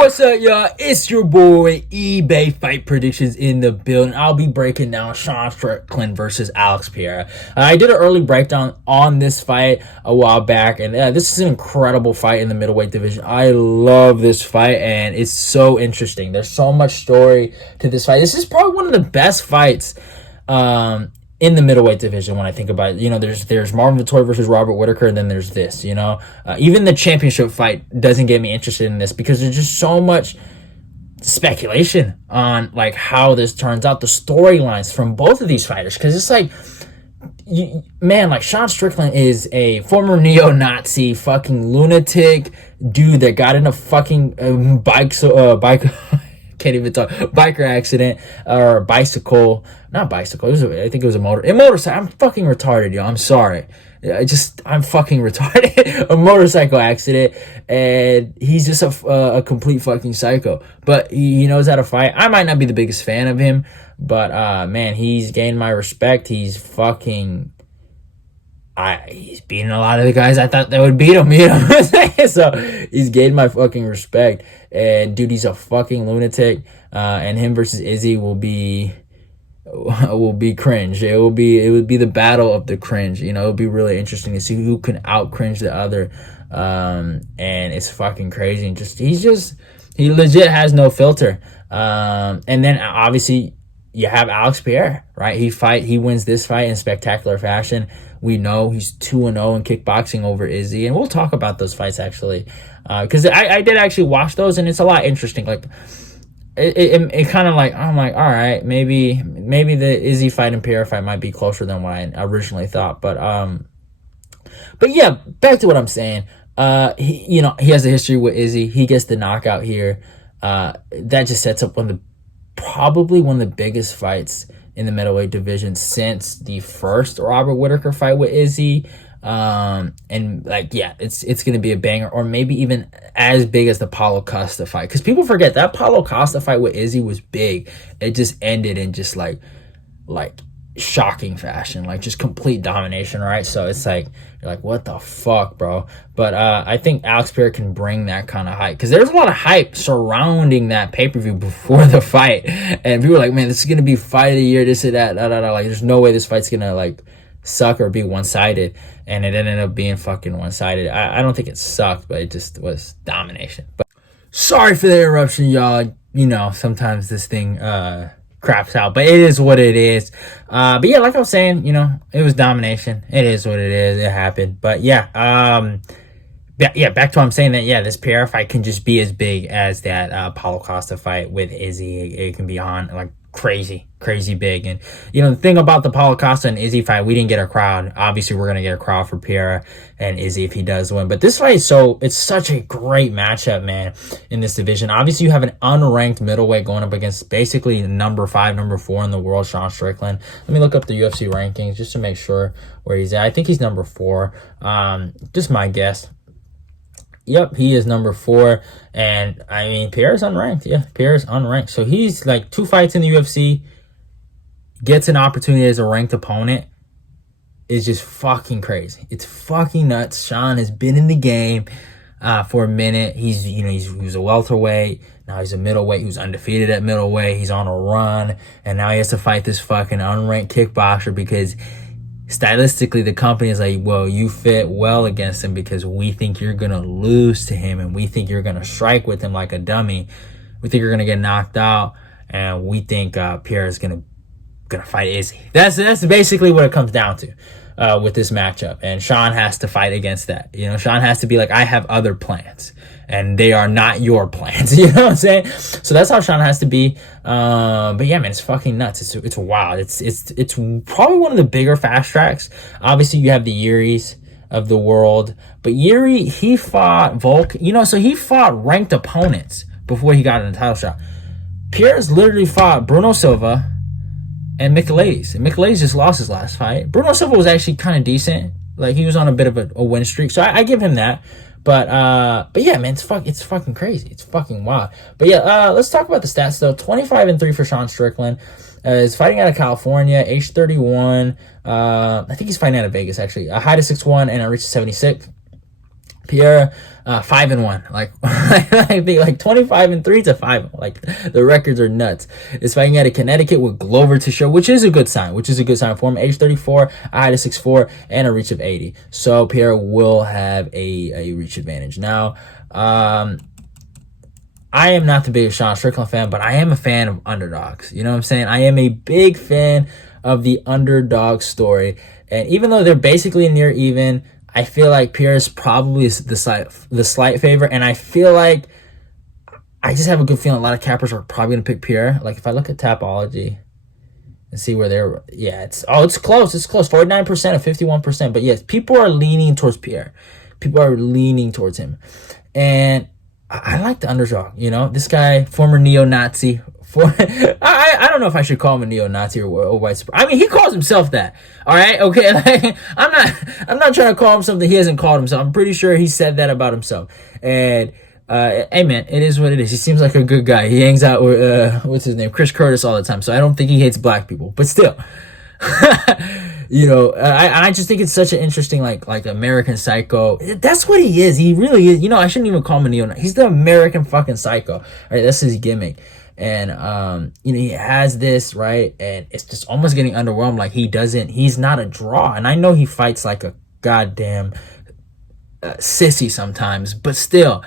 What's up, y'all? It's your boy eBay Fight Predictions in the building. I'll be breaking down Sean Strickland versus Alex Pereira. I did an early breakdown on this fight a while back, and this is an incredible fight in the middleweight division. I love this fight, and it's so interesting. There's so much story to this fight. This is probably one of the best fights in the middleweight division when I think about it. There's Marvin Vettori versus Robert Whittaker, and then there's this, even the championship fight doesn't get me interested in this because there's just so much speculation on like how this turns out, the storylines from both of these fighters, because it's like, like Sean Strickland is a former neo-Nazi fucking lunatic dude that got in a fucking bike can't even talk, biker accident, or bicycle, not bicycle, I think it was a motorcycle. I'm fucking retarded, yo. I'm sorry. I'm fucking retarded. A motorcycle accident, and he's just a complete fucking psycho. But he knows how to fight. I might not be the biggest fan of him, but man, he's gained my respect. He's beating a lot of the guys I thought that would beat him, you know what I'm saying? So he's gained my fucking respect. And dude, he's a fucking lunatic. And him versus Izzy will be cringe. It would be the battle of the cringe. It'll be really interesting to see who can out cringe the other. And it's fucking crazy. And he legit has no filter. And then obviously you have Alex Pereira, right? He wins this fight in spectacular fashion. We know he's 2-0 in kickboxing over Izzy, and we'll talk about those fights actually, because I did actually watch those, and it's a lot interesting. Like it kind of like, I'm like, all right, maybe the Izzy fight and Pereira fight might be closer than what I originally thought, but yeah, back to what I'm saying. He has a history with Izzy. He gets the knockout here. That just sets up probably one of the biggest fights in the middleweight division since the first Robert Whittaker fight with Izzy. And like, yeah, it's going to be a banger, or maybe even as big as the Paulo Costa fight. Because people forget that Paulo Costa fight with Izzy was big. It just ended in just like shocking fashion, like just complete domination, right? So it's like, you're like, what the fuck, bro? But I think Alex Pereira can bring that kind of hype, because there's a lot of hype surrounding that pay-per-view before the fight, and people were like, man, this is gonna be fight of the year, this or that, like there's no way this fight's gonna like suck or be one-sided, and it ended up being fucking one-sided. I don't think it sucked, but it just was domination. But sorry for the interruption, y'all. Sometimes this thing craps out, but it is what it is. But yeah, like I was saying, it was domination. It is what it is. It happened. But yeah, back to what I'm saying, that this Pereira fight can just be as big as that Paulo Costa fight with Izzy. It can be on like crazy big. And the thing about the Paulo Costa and Izzy fight, we didn't get a crowd. Obviously we're gonna get a crowd for Pereira and Izzy if he does win, but this fight it's such a great matchup, man, in this division. Obviously you have an unranked middleweight going up against basically number 5, number 4 in the world, Sean Strickland. Let me look up the UFC rankings just to make sure where he's at. I think he's number 4, just my guess. Yep, he is number 4, and I mean, Pereira's unranked. Yeah, Pereira's unranked. So he's like 2 fights in the UFC, gets an opportunity as a ranked opponent. Is just fucking crazy. It's fucking nuts. Sean has been in the game for a minute. He was a welterweight. Now he's a middleweight. He was undefeated at middleweight. He's on a run, and now he has to fight this fucking unranked kickboxer because stylistically the company is like, well, you fit well against him because we think you're gonna lose to him, and we think you're gonna strike with him like a dummy. We think you're gonna get knocked out, and we think Pereira's gonna fight Izzy. That's basically what it comes down to with this matchup, and Sean has to fight against that. Sean has to be like, I have other plans, and they are not your plans. You know what I'm saying? So that's how Sean has to be. But yeah, man, it's fucking nuts. It's wild. It's probably one of the bigger fast tracks. Obviously, you have the Yuris of the world, but Yuri, he fought Volk. So he fought ranked opponents before he got in the title shot. Pereira's literally fought Bruno Silva and Michaelis. And Michaelis just lost his last fight. Bruno Silva was actually kind of decent. Like, he was on a bit of a win streak, so I give him that. But yeah, man, it's fucking crazy. It's fucking wild. But yeah, let's talk about the stats though. 25-3 for Sean Strickland. Is fighting out of California, age 31. I think he's fighting out of Vegas actually. A height of 6'1" and a reach of 76. Pereira, 5-1, like I think like 25-3 to 5. Like the records are nuts. Is fighting out of Connecticut with Glover to show, which is a good sign. For him. Age 34, a height of 6'4", and a reach of 80. So Pereira will have a reach advantage. Now, I am not the biggest Sean Strickland fan, but I am a fan of underdogs. You know what I'm saying? I am a big fan of the underdog story, and even though they're basically near even, I feel like Pereira's probably the slight favorite, and I feel like I just have a good feeling a lot of cappers are probably going to pick Pereira. Like, if I look at Tapology and see where they're... Yeah, it's close. It's close. 49% of 51%. But, yes, people are leaning towards Pereira. People are leaning towards him. And I like the underdog, you know? This guy, former neo-Nazi... I don't know if I should call him a neo-Nazi or white supremacist. I mean, he calls himself that. All right, okay. Like, I'm not trying to call him something he hasn't called himself. I'm pretty sure he said that about himself. And hey, man, it is what it is. He seems like a good guy. He hangs out with what's his name, Chris Curtis, all the time. So I don't think he hates black people. But still, you know, I just think it's such an interesting like American Psycho. That's what he is. He really is. You know, I shouldn't even call him a neo-Nazi. He's the American fucking Psycho. All right, that's his gimmick. And, you know, he has this, right? And it's just almost getting underwhelmed. Like, he's not a draw. And I know he fights like a goddamn sissy sometimes, but still,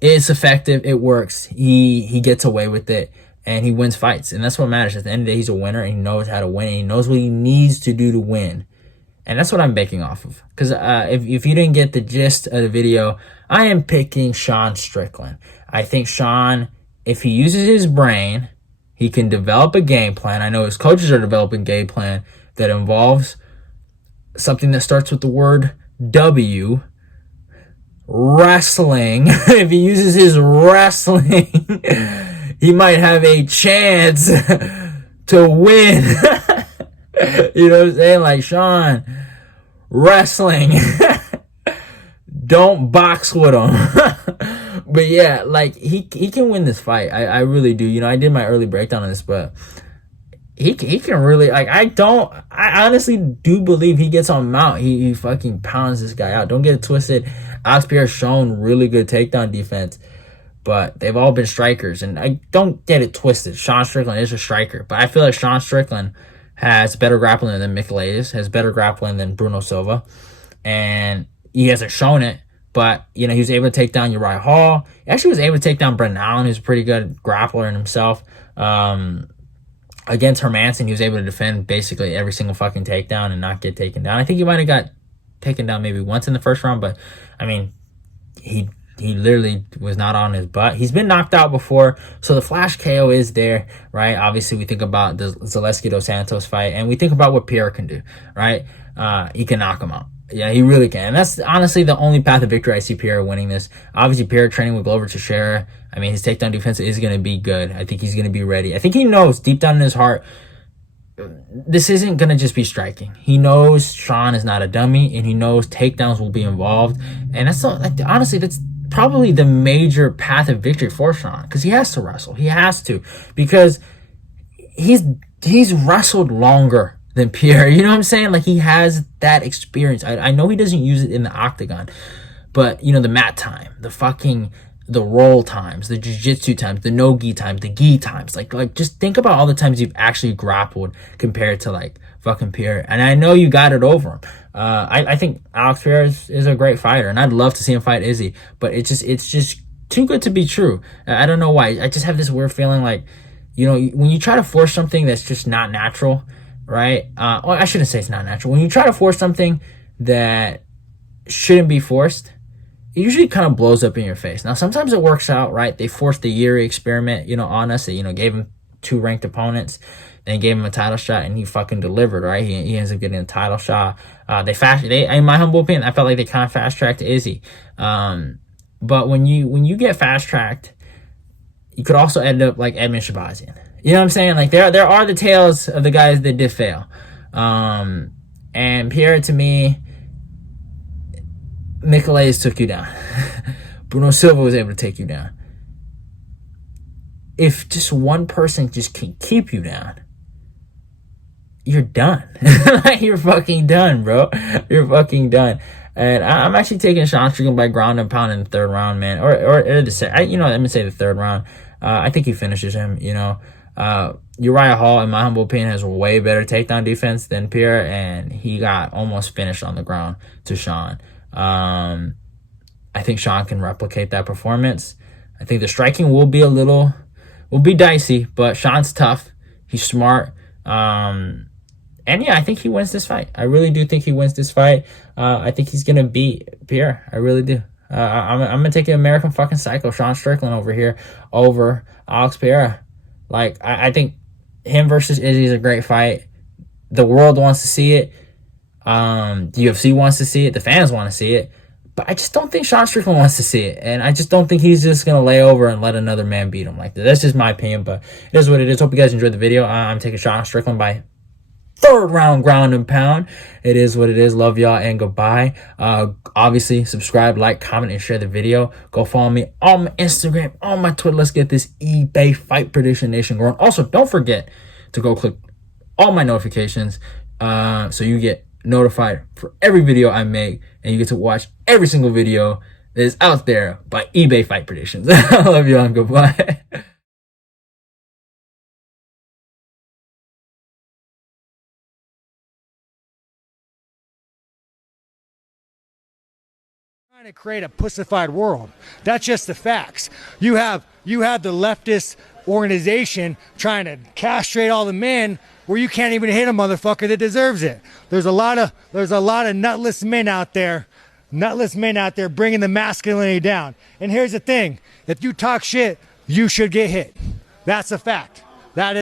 it's effective. It works. He gets away with it, and he wins fights. And that's what matters. At the end of the day, he's a winner, and he knows how to win, and he knows what he needs to do to win. And that's what I'm banking off of. Because if you didn't get the gist of the video, I am picking Sean Strickland. I think Sean... If he uses his brain, he can develop a game plan. I know his coaches are developing a game plan that involves something that starts with the word W, wrestling. If he uses his wrestling, he might have a chance to win. You know what I'm saying? Like, Sean, wrestling. Don't box with him. But yeah, like, he can win this fight. I really do. You know, I did my early breakdown on this, but he can really, like, I honestly do believe he gets on mount. He fucking pounds this guy out. Don't get it twisted. Alex Pereira's shown really good takedown defense, but they've all been strikers. And I don't get it twisted. Sean Strickland is a striker, but I feel like Sean Strickland has better grappling than Michaelis, has better grappling than Bruno Silva, and he hasn't shown it. But, you know, he was able to take down Uriah Hall. He actually was able to take down Brendan Allen, who's a pretty good grappler in himself. Against Hermanson, he was able to defend basically every single fucking takedown and not get taken down. I think he might have got taken down maybe once in the first round, but, I mean, he literally was not on his butt. He's been knocked out before, so the flash KO is there, right? Obviously, we think about the Zaleski Dos Santos fight, and we think about what Pereira can do, right? He can knock him out. Yeah, he really can. And that's honestly the only path of victory I see Pereira winning this. Obviously, Pereira training with Glover Teixeira. I mean, his takedown defense is going to be good. I think he's going to be ready. I think he knows deep down in his heart, this isn't going to just be striking. He knows Sean is not a dummy, and he knows takedowns will be involved. And that's honestly, that's probably the major path of victory for Sean, because he has to wrestle. He has to, because he's wrestled longer than Pereira. You know what I'm saying? Like, he has that experience. I know he doesn't use it in the octagon, but, you know, the mat time, the roll times, the jiu-jitsu times, the no-gi times, the gi times. Like just think about all the times you've actually grappled compared to, like, fucking Pereira. And I know you got it over him. I think Alex Pereira is a great fighter, and I'd love to see him fight Izzy, but it's just too good to be true. I don't know why. I just have this weird feeling like, you know, when you try to force something that's just not natural, right? Well, I shouldn't say it's not natural. When you try to force something that shouldn't be forced, it usually kind of blows up in your face. Now, sometimes it works out, right? They forced the Yuri experiment, you know, on us. They, you know, gave him 2 ranked opponents, then gave him a title shot, and he fucking delivered, right? He ends up getting a title shot. They, in my humble opinion, I felt like they kind of fast-tracked Izzy. But when you get fast-tracked, you could also end up like Edmund Shabazian. You know what I'm saying? Like, there are the tales of the guys that did fail. And Pereira, to me, Michaelis took you down. Bruno Silva was able to take you down. If just one person just can keep you down, you're done. You're fucking done, bro. You're fucking done. And I'm actually taking Sean Strickland by ground and pound in the third round, man. Or you know, let me say the third round. I think he finishes him, you know. Uriah Hall, in my humble opinion, has way better takedown defense than Pereira, and he got almost finished on the ground to Sean. I think Sean can replicate that performance. I think the striking will be dicey, but Sean's tough. He's smart. And yeah, I think he wins this fight. I really do think he wins this fight. I think he's gonna beat Pereira. I really do. I'm gonna take the American fucking psycho Sean Strickland over here over Alex Pereira. Like I think him versus Izzy is a great fight. The world wants to see it. The UFC wants to see it. The fans want to see it. But I just don't think Sean Strickland wants to see it. And I just don't think he's just going to lay over and let another man beat him like that. That's just my opinion, but it is what it is. Hope you guys enjoyed the video. I'm taking Sean Strickland by third round ground and pound. It is what it is. Love y'all and goodbye. Obviously, subscribe, like, comment, and share the video. Go follow me on my Instagram, on my Twitter. Let's get this eBay Fight Prediction Nation going. Also, don't forget to go click all my notifications so you get notified for every video I make, and you get to watch every single video that is out there by eBay Fight Predictions. I love you all and goodbye. Trying to create a pussified world. That's just the facts. You have the leftist organization trying to castrate all the men where you can't even hit a motherfucker that deserves it. There's a lot of nutless men out there bringing the masculinity down. And here's the thing: if you talk shit, you should get hit. That's a fact. That is.